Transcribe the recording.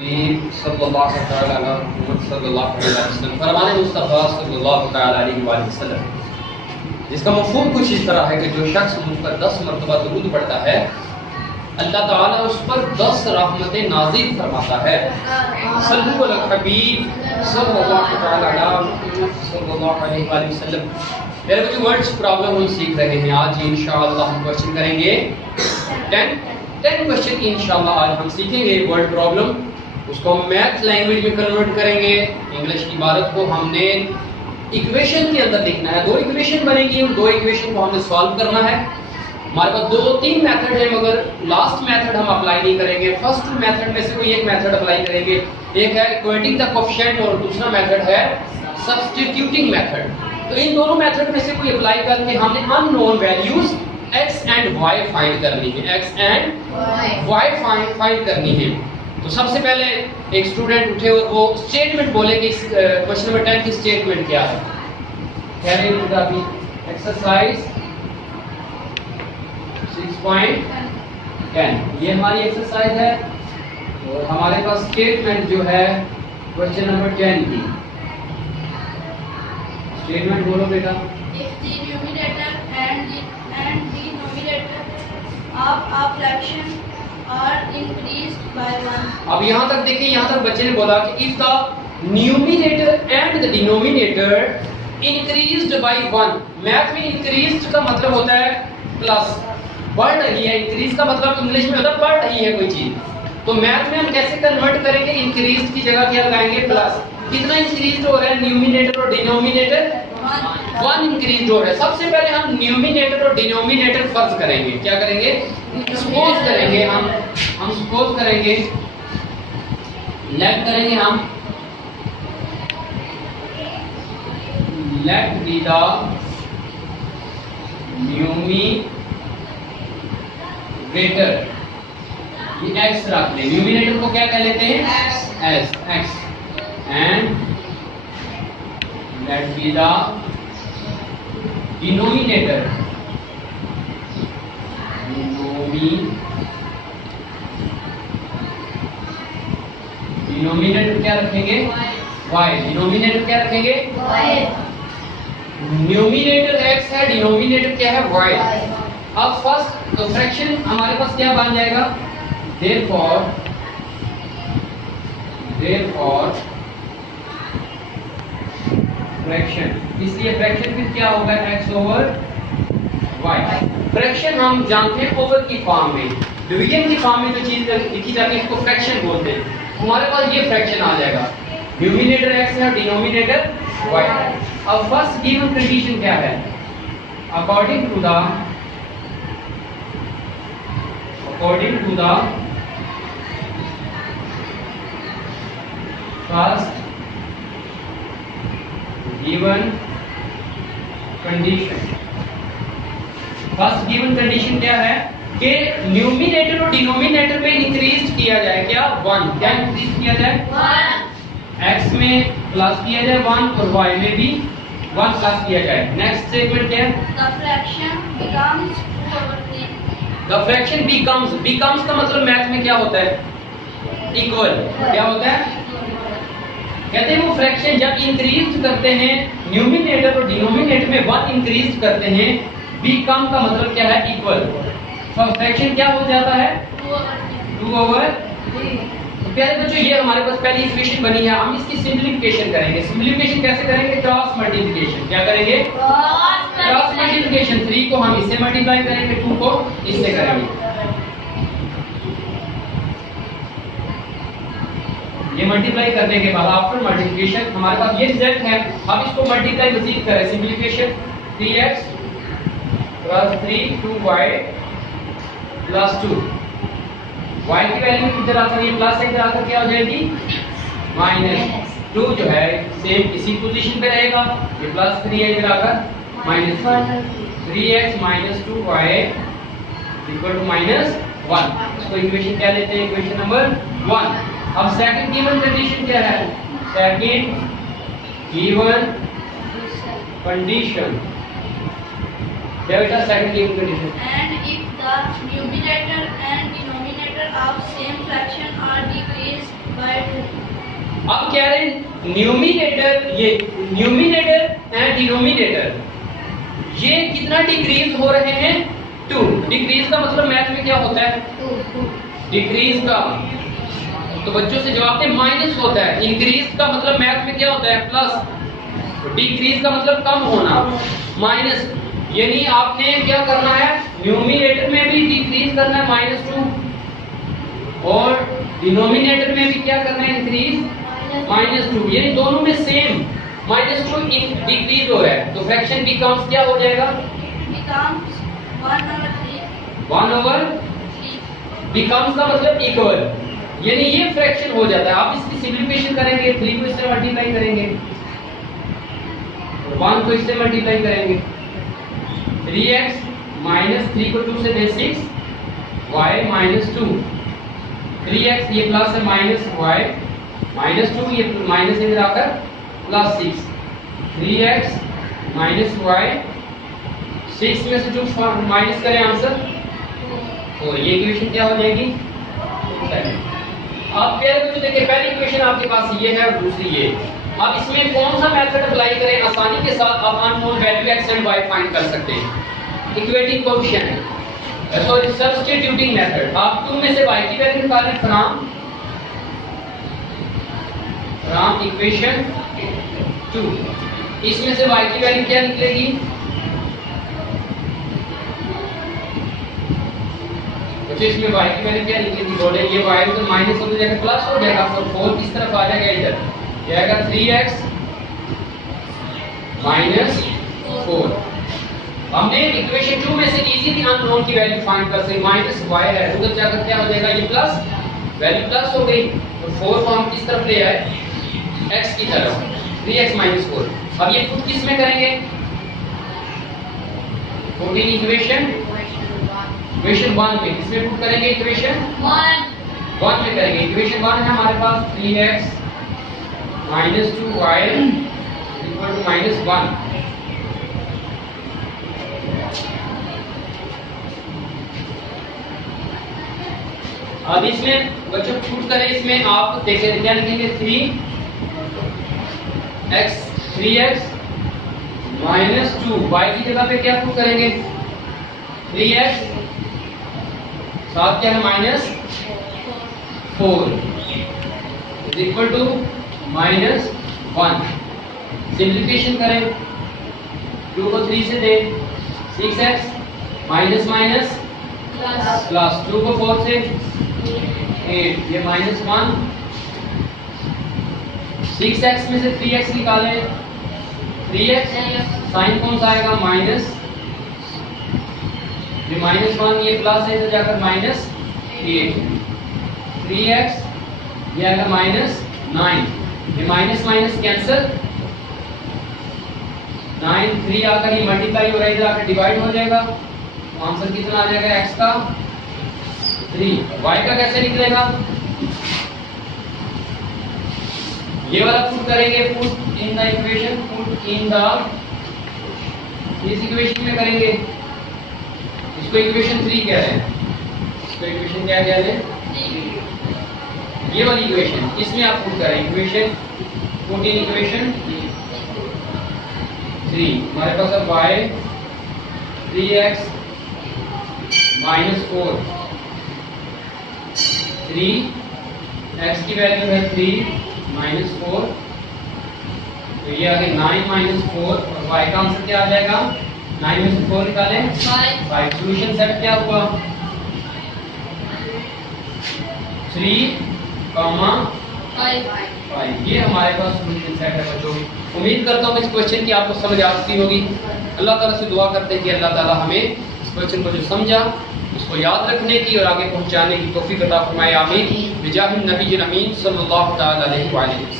जिसका मफ़हूम कुछ इस तरह है कि जो शख्स मुझ पर 10 मरतबा दुरूद पढ़ता है अल्लाह ताला उस पर 10 रहमतें नाज़िल फरमाता है। सल्लल्लाहु अलैहि वसल्लम। मेरे कुछ वर्ड्स प्रॉब्लम हम सीख रहे हैं। आज इंशाअल्लाह हम क्वेश्चन करेंगे 10 क्वेश्चन इंशाअल्लाह आज हम सीखेंगे वर्ड प्रॉब्लम। उसको हम मैथ लैंग्वेज में कन्वर्ट करेंगे। इंग्लिश की इबारत को हमने इक्वेशन के अंदर लिखना है। 2 इक्वेशन बनेगी, उन 2 इक्वेशन को हमने सॉल्व करना है। हमारे पास 2-3 मेथड है, मगर लास्ट मेथड हम अप्लाई नहीं करेंगे। फर्स्ट 2 मेथड में से कोई एक मेथड अप्लाई करेंगे। एक है इक्वेटिंग द कोएफिशिएंट और दूसरा मेथड है सब्स्टिट्यूटिंग मेथड। तो इन दोनों मेथड में से कोई अप्लाई करके हमने unknown values x and y find करनी है। x एंड y फाइंड करनी है। तो सबसे पहले एक स्टूडेंट उठे और वो स्टेटमेंट बोले कि क्वेश्चन नंबर 10 की स्टेटमेंट क्या है। कह रहे हैं एक्सरसाइज 6.10 ये हमारी एक्सरसाइज है और हमारे पास स्टेटमेंट जो है क्वेश्चन नंबर 10 की स्टेटमेंट बोलो बेटा। If the numerator and the denominator of a fraction are increased by 1। अब यहाँ तक देखिए, यहाँ तक बच्चे ने बोला कि if the numerator and the denominator increased by 1। Math में increased का मतलब होता है प्लस, बढ़ रही है। इंक्रीज का मतलब इंग्लिश में होता है बढ़ रही है कोई चीज। तो मैथ में हम कैसे कन्वर्ट करेंगे? इंक्रीज की जगह क्या लगाएंगे? प्लस। कितना इंक्रीज हो रहा है? न्यूमिनेटर और डिनोमिनेटर 1 इंक्रीज हो रहा है। सबसे पहले हम न्यूमिनेटर और डिनोमिनेटर फर्ज करेंगे। क्या करेंगे? सपोज करेंगे हम सपोज करेंगे लेट करेंगे हम लेट बी द न्यूमिनेटर, ये x रख ले। न्यूमिनेटर को क्या कह लेते हैं? s x and let be the denominator denominator क्या रखेंगे? y। डिनोमिनेटर क्या रखेंगे? y। न्यूमिनेटर x है, डिनोमिनेटर क्या है? y। अब फर्स्ट तो फ्रैक्शन हमारे पास क्या बन जाएगा? therefore फ्रैक्शन, इसलिए फ्रैक्शन फिर क्या होगा? x over y। फ्रैक्शन हम जानते हैं ओवर की फॉर्म में, डिवीजन की फॉर्म में जो चीज लिखी जाती है इसको फ्रैक्शन बोलते हैं। हमारे पास ये फ्रैक्शन आ जाएगा। न्यूमिनेटर x है, डिनोमिनेटर y। अब फर्स्ट गिवन कंडीशन क्या है? According to the first given condition क्या है कि न्यूमिनेटर और डिनोमिनेटर में इंक्रीज किया जाए। क्या? 1। क्या इंक्रीज किया जाए? 1। x में प्लस किया जाए 1 और y में भी 1 प्लस किया जाए। नेक्स्ट स्टेटमेंट क्या है? The fraction becomes 2/3। The fraction becomes का मतलब मैथ में क्या होता है? इक्वल। क्या होता है? कहते हैं वो फ्रैक्शन जब इंक्रीज करते हैं न्यूमिनेटर और डिनोमिनेटर में 1 इंक्रीज करते हैं, बिकम का मतलब क्या है? इक्वल। तो फ्रैक्शन क्या हो जाता है? 2/3। तो प्यारे बच्चों ये हमारे पास पहली इक्वेशन बनी है। हम इसकी सिंपलीफिकेशन करेंगे। सिंपलीफिकेशन कैसे करेंगे? Cross multiplication. क्या करेंगे? Cross multiplication. 3 को हम इससे मल्टीप्लाई करेंगे, 2 को इससे करेंगे। ये मल्टीप्लाई करने के बाद आफ्टर मल्टीप्लिकेशन हमारे पास ये रिजल्ट है। हम इसको मल्टीप्लाई मजीद करें। Simplification 3x plus 3 2y plus 2। y की वैल्यू किधर आकर ये प्लस इधर आकर क्या हो जाएगी? -2 जो है सेम इसी पोजीशन पे रहेगा। ये प्लस 3 है इधर आकर -3। 3x - 2y equal to -1। इसको इक्वेशन क्या लेते हैं? Equation number 1। अब सेकंड गिवन कंडीशन क्या है? सेकंड गिवन कंडीशन क्या बेटा? Second given condition And if the numerator and denominator of same fraction are decreased by अब कह रहे हैं न्यूमिनेटर, ये न्यूमिनेटर एंड डिनोमिनेटर ये कितना डिक्रीज हो रहे हैं? 2। डिक्रीज का मतलब मैथ में क्या होता है? डिक्रीज का तो बच्चों से जवाब दें माइनस होता है। इंक्रीज का मतलब मैथ में क्या होता है? प्लस। डिक्रीज का मतलब कम होना, माइनस। यानी आपने क्या करना है? न्यूमिनेटर में भी डिक्रीज करना है -2 और डिनोमिनेटर में भी क्या करना है? इंक्रीज -2। यानी दोनों में सेम -2 डिक्रीज हो रहा है तो फ्रैक्शन बिकम्स क्या हो जाएगा? 1/3 बिकम्स का मतलब इक्वल, यानी ये फ्रैक्शन हो जाता है। आप इसकी सिंपलीफिकेशन करेंगे, 3 को इससे मल्टीप्लाई करेंगे, 1 को इससे मल्टीप्लाई करेंगे, 3x -3 को 2 से दे 6 y -2, 3x ये प्लस है -y -2 ये माइनस इधर आकर +6, 3x -y 6 में से 2 माइनस करें आंसर और ये इक्वेशन क्या हो जाएगी? आप प्यारे बच्चों देखिए पहली इक्वेशन आपके पास ये है और दूसरी ये। अब इसमें कौन सा मेथड अप्लाई करें? आसानी के साथ आप unknown value x and y find कर सकते हैं। Equating coefficient sorry substituting method. आप 2 में से y की वैल्यू निकालें फ्रॉम इक्वेशन 2। इसमें से y की वैल्यू क्या निकलेगी? तो इसमें y की वैल्यू क्या निकलेगी? बोले ये y तो माइनस हो जाएगा प्लस हो जाएगा तो 4 किस तरफ आ जाएगा? इधर जाएगा 3x -4। हमने इक्वेशन 2 में से इजीली अननोन की वैल्यू फाइंड कर सकते। -y है उधर जाकर क्या हो जाएगा? ये प्लस वैल्यू प्लस हो गई तो 4 को हम किस तरफ ले आए? x की तरफ, 3x -4। अब ये पुट किस में करेंगे? 14 इक्वेशन 1 में इसमें पुट करेंगे। इक्वेशन 1 में करेंगे। इक्वेशन 1 है हमारे पास 3x -2y = -1। अब इसमें बच्चों पुट करें, इसमें आप देखें क्या लिखेंगे? 3x -2 y की जगह पे क्या पुट करेंगे? 3x साथ क्या है? -4 = -1। सिंप्लीफिकेशन करें, 2 को 3 से दे 6x माइनस प्लस 2 को 4 से 8 ये -1। 6x में से 3x निकालें, 3x साइन कौन सा आएगा? माइनस, ये -1 ये प्लस है तो जाकर -8, 3x ये आएगा -9, ये माइनस माइनस कैंसिल, 9 3 आकर ये मल्टीप्लाई हो रहा है, इधर आकर डिवाइड हो जाएगा। आंसर कितना आ जाएगा? x का 3, y का कैसे निकलेगा? ये वाला पुट करेंगे, put in the equation, put in the इस इक्वेशन में करेंगे, इसको इक्वेशन 3 कह रहे हैं, इसको इक्वेशन क्या कह रहे हैं? ये वाली इक्वेशन, इसमें आप पुट करें इक्वेशन, पुट इन इक्वेशन 3। हमारे पास अब y 3x -4, 3x की वैल्यू है 3 -4, तो ये आ गई 9 - 4 और y का आंसर क्या आ जाएगा? 9 में से 4 निकालें 5। सॉल्यूशन सेट क्या हुआ? 3, 5। ये हमारे पास सॉल्यूशन सेट है बच्चों। उम्मीद करता हूँ इस क्वेश्चन की आपको समझ आ चुकी होगी। अल्लाह ताला से दुआ करते हैं कि अल्लाह ताला हमें इस क्वेश्चन को जो समझा उसको याद रखने की और आगे पहुंचाने की तौफीक अता फरमाए। आमीन। बिजाहिन नबी अमीन सल्लल्लाहु तआला अलैहि वसल्लम।